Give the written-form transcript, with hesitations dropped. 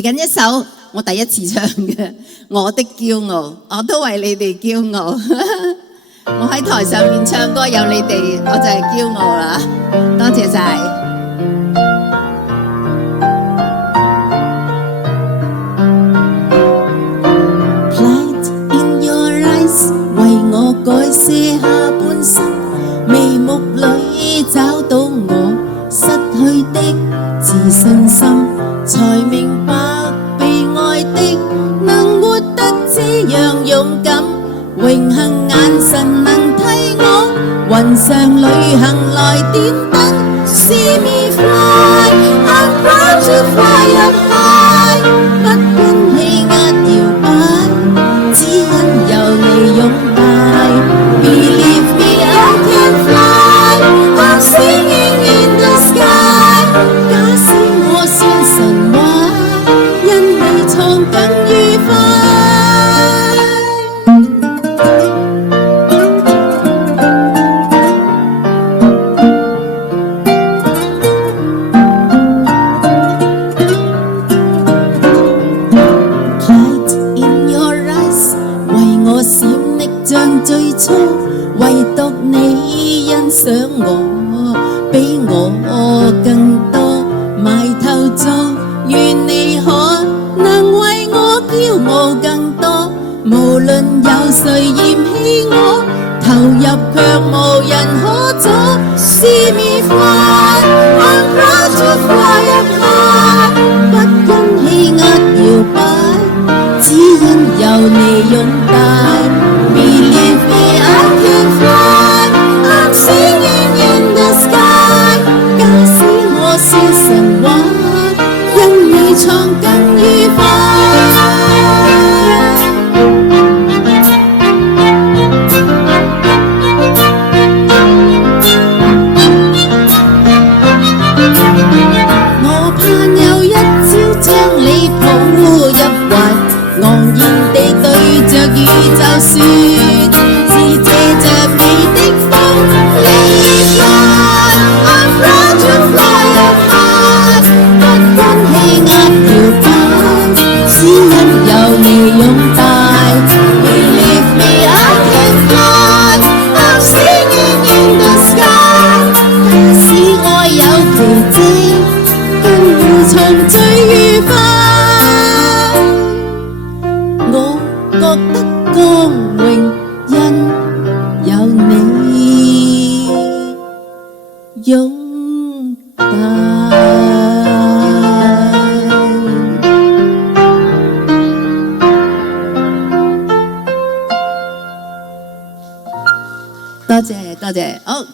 緊一首我第一次唱嘅《我的驕傲》，我都為你哋驕傲。我喺台上面唱歌有你哋，我就係驕傲啦。多謝晒。Light in your eyes， 為我改寫下半生，眉目裏找到我失去的自信心，才明白被愛的能活得這樣勇敢，榮幸眼神能替我雲上旅行來點燈。See me fly， I'm proud to fly up high， 不因氣壓搖擺，只因有你擁戴。Believe me I can fly， I'm singing in the sky， 假使我算神話，因你創更愉快。像最初，唯獨你欣賞我，比我更多，埋頭做，願你可能為我驕傲更多。無論有誰嫌棄我，投入卻無人可阻。See me fly， I'm proud to fly up high， 不因氣壓搖擺，只因有你擁戴。Believe me I can fly， I'm singing in the sky， 假使我是神話，因你創更愉快。我盼有一朝將你抱入懷，昂然地對着宇宙說，是借着你的風。Let me fly， I'm proud to fly up high， 不因氣壓搖擺，只因有你擁戴。Believe me I can fly， I'm singing in the sky， 假使愛有奇蹟，跟你從最愉快。我覺得光榮，因有你擁戴。多謝多謝，好。